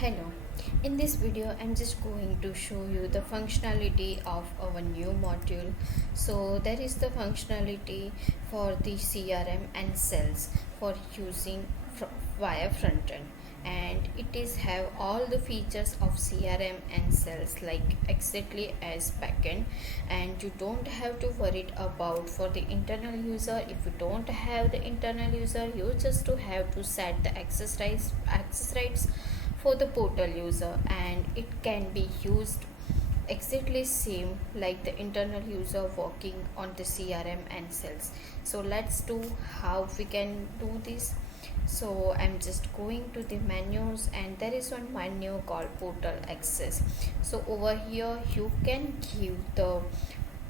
Hello, in this video I'm just going to show you the functionality of our new module. So there is the functionality for the CRM and sales for using via frontend, and it is have all the features of CRM and sales like exactly as backend, and you don't have to worry about for the internal user. If you don't have the internal user, you just to have to set the access rights for the portal user, and it can be used exactly same like the internal user working on the CRM and sales. So let's do how we can do this. So I'm just going to the menus, and there is one menu called portal access. So over here you can give the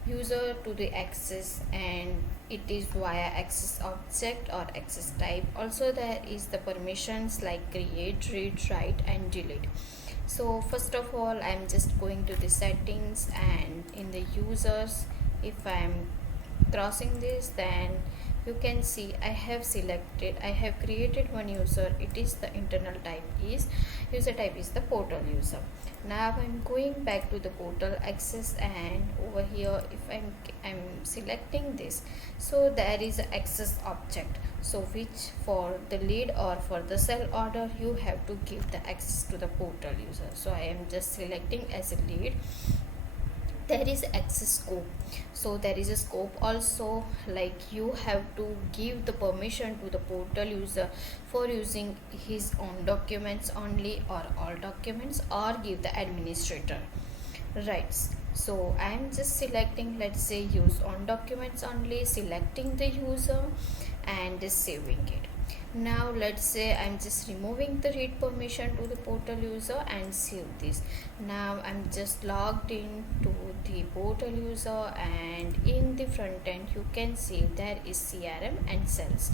user to the access, and it is via access object or access type. Also there is the permissions like create, read, write and delete. So first of all I'm just going to the settings, and in the users, if I'm crossing this, then you can see I have created one user. It is the internal type is user type is the portal user. Now I'm going back to the portal access, and over here if I'm selecting this, so there is an access object, so which for the lead or for the sell order you have to give the access to the portal user. So I am just selecting as a lead. There is access scope, so there is a scope also, like you have to give the permission to the portal user for using his own documents only or all documents, or give the administrator rights. So I am just selecting, let's say, use on documents only, selecting the user and saving it. Now let's say I'm just removing the read permission to the portal user and save this. Now I'm just logged in to the portal user, and in the front end you can see there is CRM and sales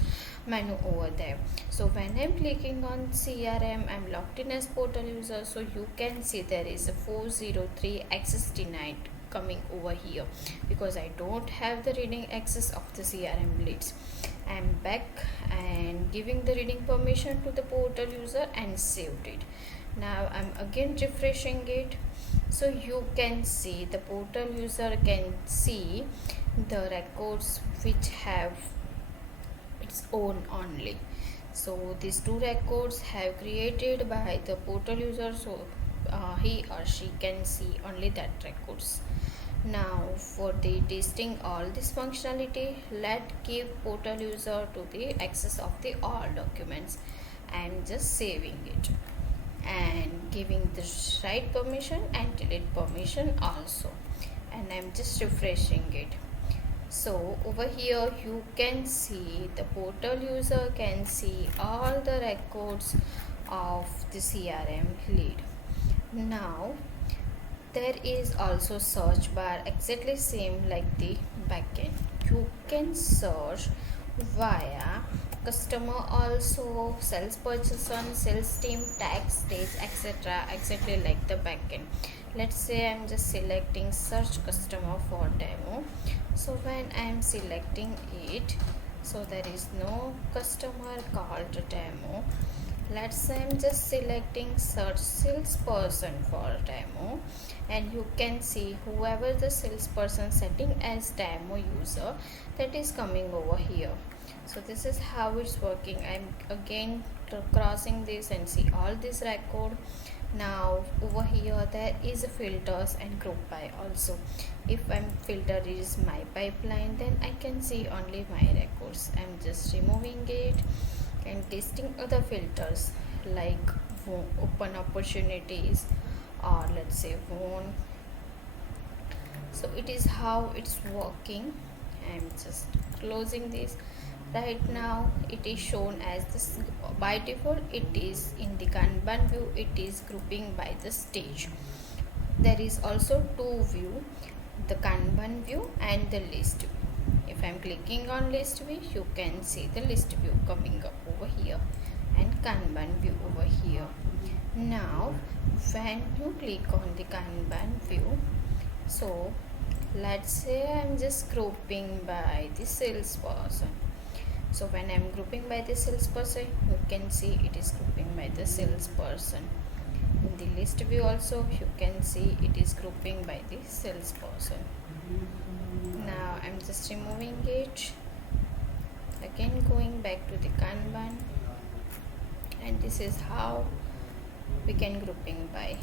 menu over there. So when I'm clicking on CRM, I'm logged in as portal user, so you can see there is a 403 access denied coming over here because I don't have the reading access of the CRM leads. I'm back and giving the reading permission to the portal user and saved it. Now I'm again refreshing it, so you can see the portal user can see the records which have its own only. So these two records have created by the portal user, so he or she can see only that records. Now for the testing all this functionality, let give portal user to the access of the all documents. I'm just saving it and giving the write permission and delete permission also, and I'm just refreshing it. So over here you can see the portal user can see all the records of the CRM lead. Now there is also search bar exactly same like the backend. You can search via customer also, sales person, sales team, tax stage, etc. exactly like the backend. Let's say I'm just selecting search customer for demo. So when I'm selecting it, so there is no customer called demo. Let's say I'm just selecting search salesperson for demo, and you can see whoever the salesperson setting as demo user, that is coming over here. So this is how it's working. I'm again crossing this and see all this record. Now over here there is a filters and group by also. If I'm filter is my pipeline, then I can see only my records. I'm just removing it and testing other filters like open opportunities, or let's say phone. So it is how it's working. I'm just closing this. Right now it is shown as this. By default it is in the Kanban view, it is grouping by the stage. There is also two view, the Kanban view and the list view. If I'm clicking on list view, you can see the list view coming up over here and Kanban view over here. Now when you click on the Kanban view, so let's say I'm just grouping by the salesperson. So when I'm grouping by the salesperson, you can see it is grouping by the salesperson. in the list view also you can see it is grouping by the salesperson. Now I'm just removing it, again going back to the Kanban, and this is how we can grouping by.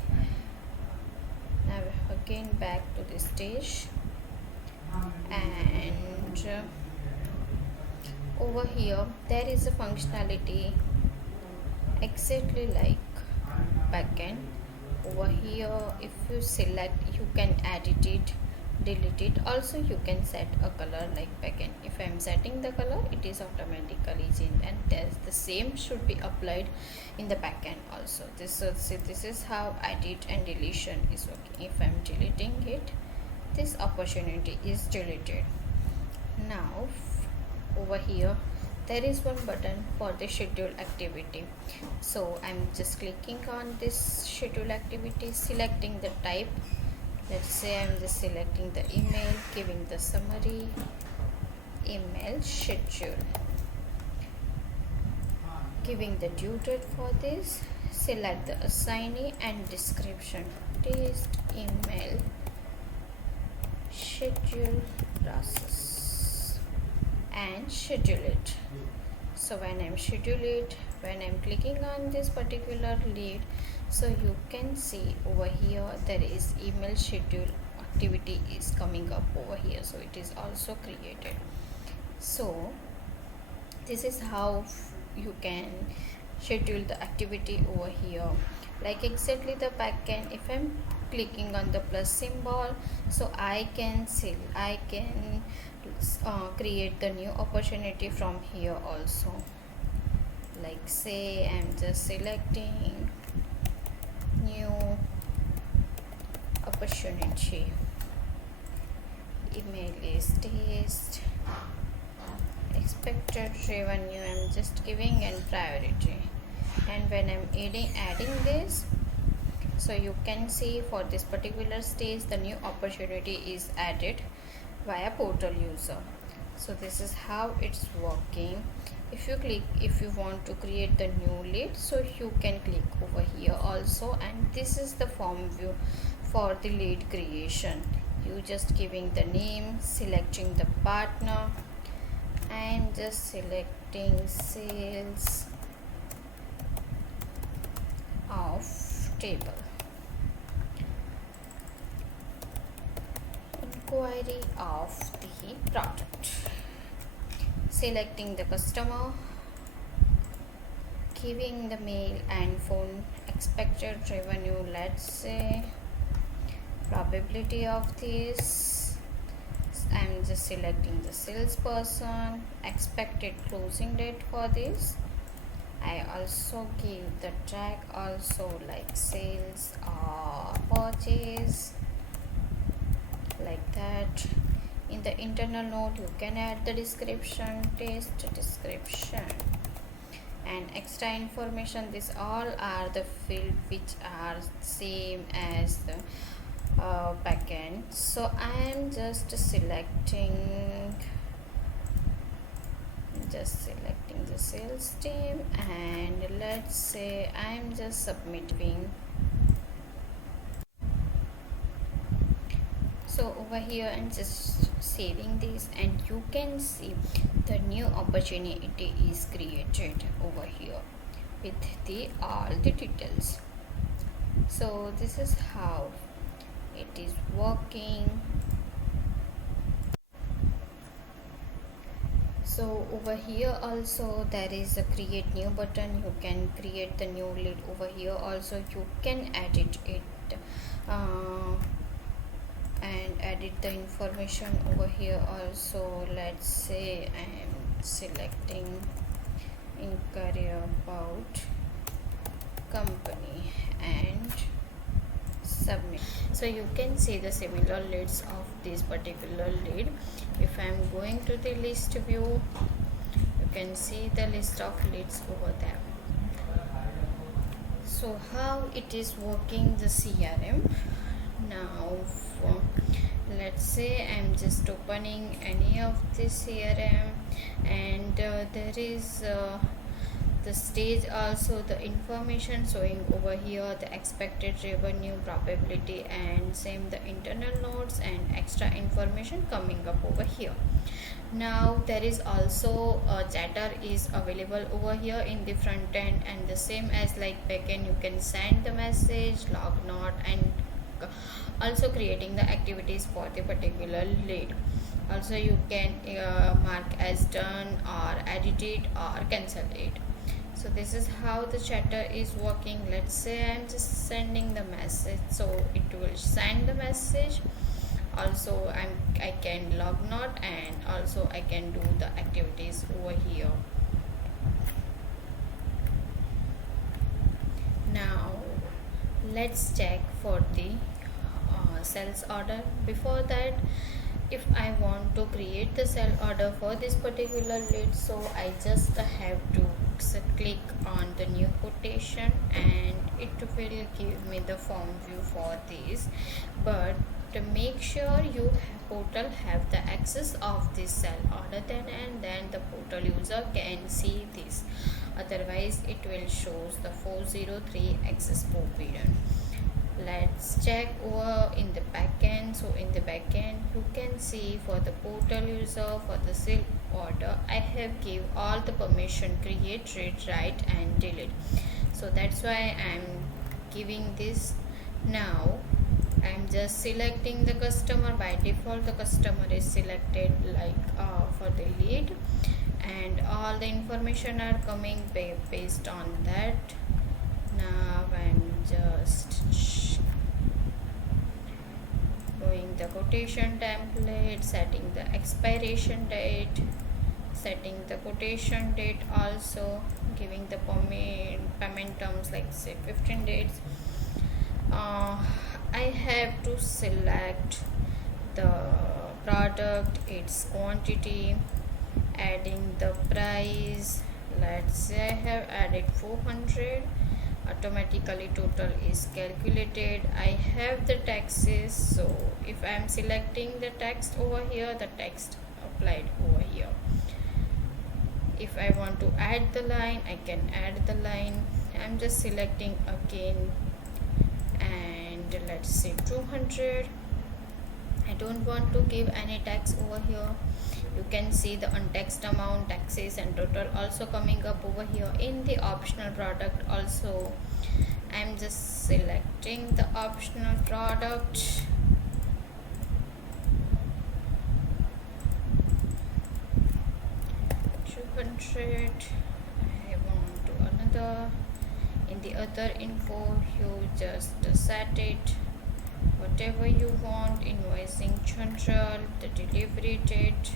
Now again back to the stage, and over here there is a functionality exactly like backend. Over here if you select, you can edit it, delete it. Also you can set a color like backend. If I am setting the color, it is automatically changed, and the same should be applied in the backend also. This is how edit and deletion is working. If I am deleting it, this opportunity is deleted. Now over here there is one button for the schedule activity, so I'm just clicking on this schedule activity, selecting the type. Let's say I'm just selecting the email, giving the summary, email schedule, giving the due date for this, select the assignee and description, test email schedule process, and schedule it. So when I'm schedule it, when I'm clicking on this particular lead, so you can see over here there is email schedule activity is coming up over here, so it is also created. So this is how you can schedule the activity over here, like exactly the backend. If I'm clicking on the plus symbol, so I can create the new opportunity from here also. Like say I'm just selecting new opportunity, email is test, expected revenue I'm just giving and priority. And when I'm adding this, so you can see for this particular stage the new opportunity is added via portal user. So this is how it's working. If you want to create the new lead, so you can click over here also, and this is the form view for the lead creation. You just giving the name, selecting the partner, and just selecting sales of table, inquiry of the product, selecting the customer, giving the mail and phone, expected revenue, let's say probability of this, I'm just selecting the salesperson, expected closing date for this. I also give the tag also like sales or purchase, like that. In the internal note you can add the description, test description, and extra information. These all are the field which are same as the backend. So I am just selecting the sales team, and let's say I'm just submitting. So over here I'm just saving this, and you can see the new opportunity is created over here with all the details. So this is how it is working. So over here also there is a create new button. You can create the new lead over here also. You can edit it and edit the information over here also. Let's say I am selecting inquiry about company and submit. So you can see the similar leads of this particular lead. If I am going to the list view, you can see the list of leads over there. So how it is working the CRM now. Let's say I'm just opening any of the CRM, and there is the the stage also the information showing over here, the expected revenue, probability, and same the internal notes and extra information coming up over here. Now there is also a chatter is available over here in the front end, and the same as like backend, you can send the message, log note, and also creating the activities for the particular lead. Also you can mark as done or edit it or cancel it. So this is how the chatter is working. Let's say I'm just sending the message, so it will send the message. Also I can log note, and also I can do the activities over here. Now let's check for the sales order. Before that, if I want to create the sell order for this particular lead, so I just have to click on the new quotation, and it will give me the form view for this. But to make sure you portal have the access of this sell order, then the portal user can see this. Otherwise it will shows the 403 access forbidden. Let's check over in the backend. So in the backend you can see for the portal user, for the sale order, I have give all the permission: create, read, write, and delete. So that's why I'm giving this. Now I'm just selecting the customer. By default the customer is selected like for the lead, and all the information are coming based on that. Now I'm just going the quotation template, setting the expiration date, setting the quotation date, also giving the payment terms like say 15 days. I have to select the product, its quantity, adding the price. Let's say I have added 400. Automatically total is calculated. I have the taxes, so if I am selecting the text over here, the text applied over here. If I want to add the line, I can add the line. I'm just selecting again, and let's say 200. I don't want to give any tax over here. You can see the untaxed amount, taxes, and total also coming up over here. In the optional product also, I'm just selecting the optional product. I want to another. In the other info, you just set it whatever you want. Invoicing general, the delivery date,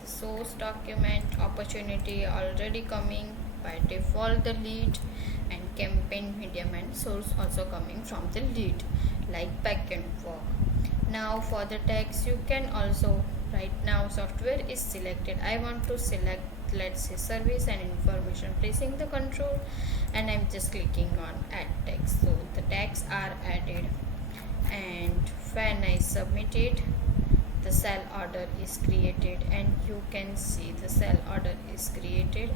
the source document, opportunity already coming by default, the lead, and campaign, medium, and source also coming from the lead like backend work. Now for the text, you can also, right now software is selected. I want to select, let's say, service and information, pressing the control, and I'm just clicking on add text. So the tags are added, and when I submit it, the sell order is created, and you can see the sell order is created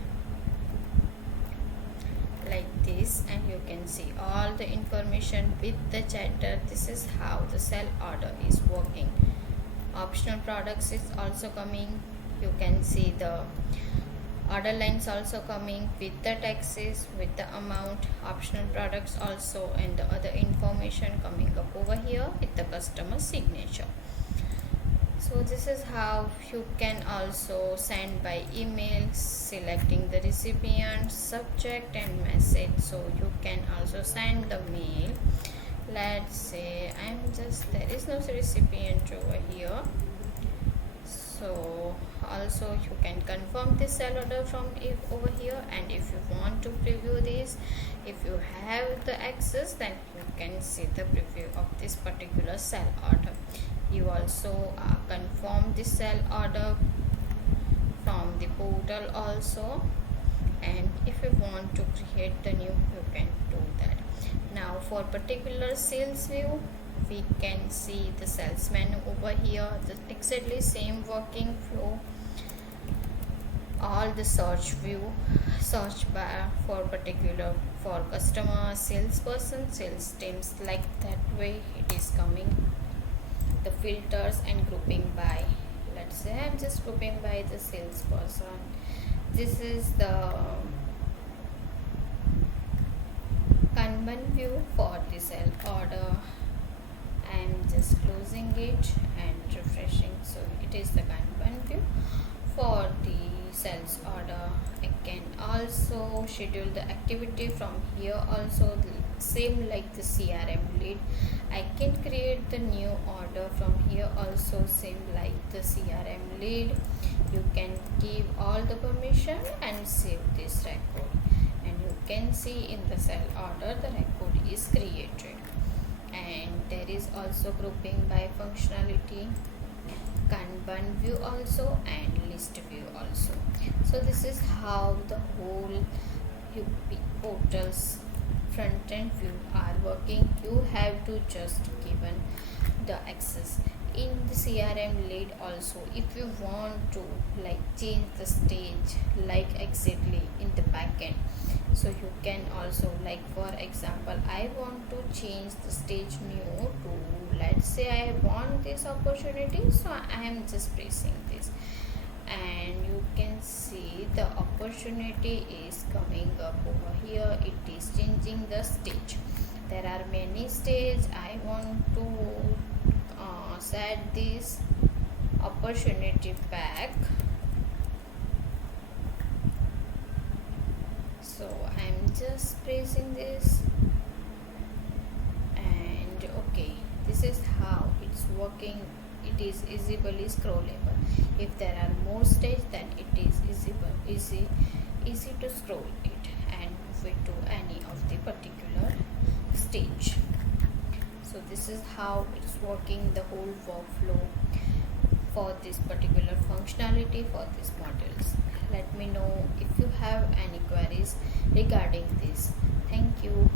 like this, and you can see all the information with the chatter. This is how the sell order is working. Optional products is also coming. You can see the order lines also coming with the taxes, with the amount, optional products also, and the other information coming up over here with the customer signature. So this is how you can also send by email, selecting the recipient, subject, and message. So you can also send the mail. Let's say there is no recipient over here, so also you can confirm this sell order from over here. And if you want to preview this, if you have the access, then you can see the preview of this particular sell order. You also confirm the sell order from the portal also, and if you want to create the new, you can do that. Now for particular sales view, we can see the sales menu over here, the exactly same working flow. all the search bar for particular, for customer, salesperson, sales teams, like that way it is coming. The filters and grouping by, let's say I'm just grouping by the salesperson. This is the Kanban view for the sell order. I'm just closing it and refreshing, so it is the Kanban view for the sales order. I can also schedule the activity from here also, same like the CRM lead. I can create the new order from here also, same like the CRM lead. You can give all the permission and save this record, and you can see in the cell order the record is created. And there is also grouping by functionality, Kanban view also, and list view also. So this is how the whole UP portals front end view are working. You have to just given the access. In the CRM lead also, if you want to like change the stage like exactly in the backend, so you can also, like for example, I want to change the stage new to, let's say I want this opportunity, so I am just pressing this, and you can see the opportunity is coming up over here. It is changing the stage. There are many stages. I want to set this opportunity back, so I'm just pressing this, and okay, this is how it's working. It is easily scrollable. If there are more stages, then it is easy to scroll it and move it to any of the particular stage. So this is how it's working, the whole workflow for this particular functionality for these modules. Let me know if you have any queries regarding this. Thank you.